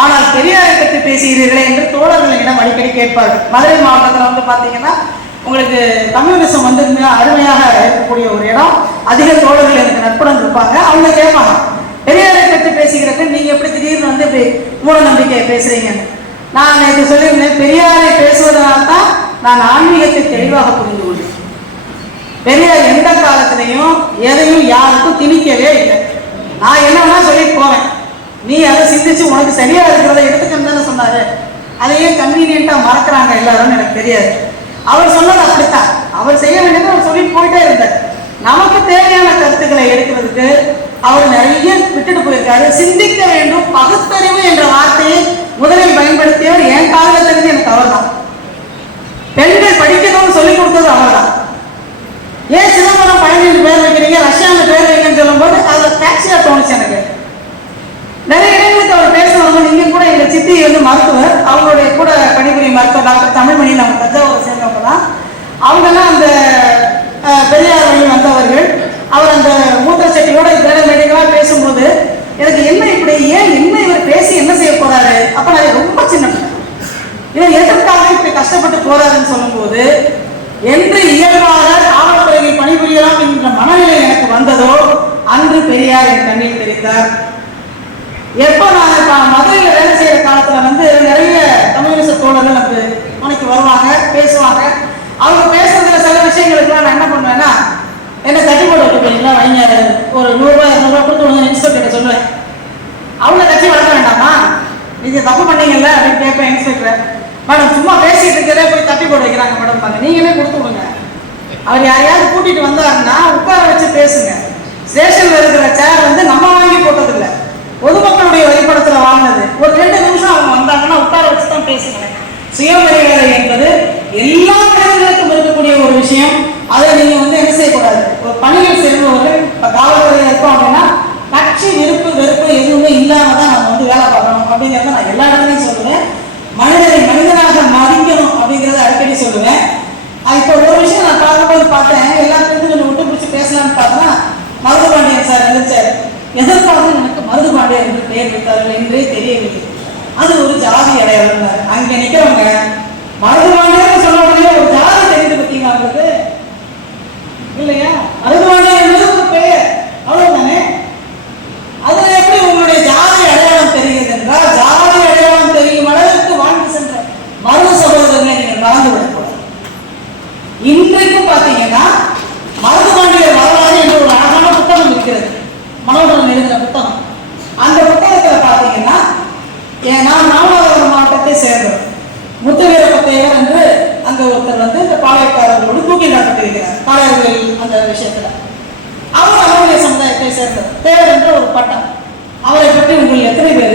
ஆனால் பெரியாரை பற்றி பேசுகிறீர்களே என்று தோழர்களிடம் அடிக்கடி கேட்பார்கள். மதுரை மாவட்டத்தில் வந்து பார்த்தீங்கன்னா உங்களுக்கு கம்யூனிசம் வந்து மிக அருமையாக இருக்கக்கூடிய ஒரு இடம். அதிக தோழர்கள் எனக்கு நட்புடன் இருப்பாங்க. அவங்க கேட்பாங்க பெரியாரை பற்றி பேசுகிறப்ப நீங்க எப்படி திடீர்னு வந்து இப்படி மூட நம்பிக்கை பேசுறீங்கன்னு? நான் நேற்று சொல்லியிருந்தேன் பெரியாரை பேசுவதனால் தான் நான் ஆன்மீகத்தை தெளிவாக புரிந்து கொண்டேன் பெரியார் எந்த காலத்திலையும் எதையும் யாருக்கும் திணிக்கவே இல்லை. நான் என்ன வேணா நீ அதை சிந்திச்சு உனக்கு சரியா இருக்கிறத எடுத்துக்கன்னு தானே சொன்னாரு. அதையே கன்வீனியண்டா மறக்கிறாங்க எல்லாரும் எனக்கு தெரியாது. அவர் சொன்னது அப்படித்தான். அவர் செய்ய வேண்டியது அவர் சொல்லிட்டு போயிட்டே இருந்தார். நமக்கு தேவையான கருத்துக்களை எடுக்கிறதுக்கு அவர் நிறைய விட்டுட்டு போயிருக்காரு. சிந்திக்க வேண்டும் பகுத்தறிவு என்ற வார்த்தையை முதலில் பயன்படுத்தியவர் என் காலத்திலிருந்து எனக்கு அவர்தான். பெண்கள் படிக்கணும்னு சொல்லி கொடுத்தது அவர்தான். ஏன் சிதம்பரம் பழனின்னு பேர் வைக்கிறீங்க? ரஷ்யாவில் பேர் வைங்கன்னு சொல்லும்போது அது டாக்ஸியா தோணுச்சு எனக்கு. நிறைய இடங்களுக்கு அவர் பேசுவாங்க. நீங்க கூட எங்க சித்தி வந்து மருத்துவர். அவங்களுடைய கூட பணிபுரியும் மருத்துவர் டாக்டர் தமிழ்மணி நம்ம தஞ்சாவூரை சேர்ந்தவங்க தான் அவங்கெல்லாம் அந்த பெரியார் வழி வந்தவர்கள். அவர் அந்த மூத்த சட்டியோட வேற மேடைகளாக பேசும்போது எனக்கு என்ன இப்படி ஏன் என்ன இவர் பேசி என்ன செய்ய போறாரு? அப்ப நான் ரொம்ப சின்ன இவர் எதற்காக இப்படி கஷ்டப்பட்டு போறாருன்னு சொல்லும்போது என்று இயல்பாக காவல்துறையில் பணிபுரியலாம் என்ற மனநிலை எனக்கு வந்ததோ அன்று பெரியார் என் கண்ணில் தெரிந்தார். எப்போ நான் மதுரையில் வேலை செய்கிற காலத்தில் வந்து நிறைய கம்யூனிஸ்ட் தோழர்கள் நமக்கு மனைக்கு வருவாங்க பேசுவாங்க. அவங்க பேசுறதுல சில விஷயங்களுக்குலாம் நான் என்ன பண்ணுவேன்னா என்ன தட்டி போட வைப்பீங்களா வைங்க. ஒரு நூறுரூவா இரநூறுவா கொடுத்து விடுங்க இன்ஸ்பெக்டர் சொல்லுவேன். அவங்க கட்சி வளர்க்க வேண்டாமா? நீங்க தப்பு பண்ணீங்கல்ல அப்படின்னு கேட்பேன் இன்ஸ்பெக்டர். மேடம் சும்மா பேசிட்டு இருக்கிறதே போய் தட்டி போட்டு வைக்கிறாங்க மேடம் பாங்க நீங்களே கொடுத்து விடுங்க. அவர் யாரையாவது கூட்டிட்டு வந்தாருன்னா உட்கார வச்சு பேசுங்க. ஸ்டேஷன்ல இருக்கிற சேர் வந்து நம்ம வாங்கி போட்டது இல்ல பொதுமக்களுடைய வழிபடத்துல வாங்கினது ஒரு ரெண்டு நிமிஷம் அவங்க வந்தாங்கன்னா உட்கார வச்சு தான் பேசுங்க சுயமரியாதை என்பது எல்லா மனிதர்களுக்கும் இருக்கக்கூடிய ஒரு விஷயம் அதை வந்து என்ன செய்யக்கூடாது? ஒரு பணிகள் சேர்ந்தவர்கள் இப்போ காவல்துறையில் இருக்கோம் அப்படின்னா கட்சி விருப்பு வெறுப்பு எதுவுமே இல்லாமல் தான் நம்ம வந்து வேலை பார்க்கணும் அப்படிங்கிறத நான் எல்லா இடத்துலையும் சொல்லுவேன். மனிதனை மனிதனாக மதிக்கணும் அப்படிங்கிறத அடிக்கடி சொல்லுவேன். அது இப்போ ஒரு விஷயம் நான் பார்க்கும்போது பார்த்தேன். எல்லாத்துலேருந்து கொஞ்சம் விட்டு பிடிச்சி பேசலாம்னு பார்த்தா மருதுபாண்டியன் சார் எழுந்தார் எதற்காக எனக்கு மருதுபாண்டியன் என்று பெயர் வைத்தார்கள் என்றே தெரியவில்லை. அது ஒரு ஜாதி அடையாளம் அங்கே நிக்கிறவங்க மருதுபாண்டியன் சொன்ன உடனே ஒரு ஜாதி தெரியுது பார்த்தீங்களா உங்களுக்கு இல்லையா மருதுபாண்டியன் என்பது ஒரு பெயர் அவ்வளவுதானே அதுல எப்படி உங்களுடைய ஜாதி அடையாளம் தெரிகிறது என்றால் ஜாதி அடையாளம் தெரியும் அளவிற்கு வாழ்ந்து சென்ற மருது சகோதரர்களை நீங்கள் மறந்து விடக்கூடாது இன்றைக்கும் பார்த்தீங்கன்னா மருதுபாண்டியர் வரலாறு என்ற ஒரு அழகான புத்தகம் இருக்கிறது மனோகரன் எழுதின புத்தகம். அந்த புத்தகத்துல பார்த்தீங்கன்னா நான் ராமநாதபுரம் மாவட்டத்தை சேர்ந்தவர். முத்துவீரப்பத்தையர் என்று அங்க ஒருத்தர் வந்து இந்த பாளையக்காரர்களோடு தூக்கி நாட்டப்பட்டிருக்கிறார் பாளையர்கள் அந்த விஷயத்துல. அவர் அவருடைய சமுதாயத்தை சேர்ந்தவர். தேவர் என்ற ஒரு பட்டம். அவரை பற்றி உங்கள் எத்தனை பேர்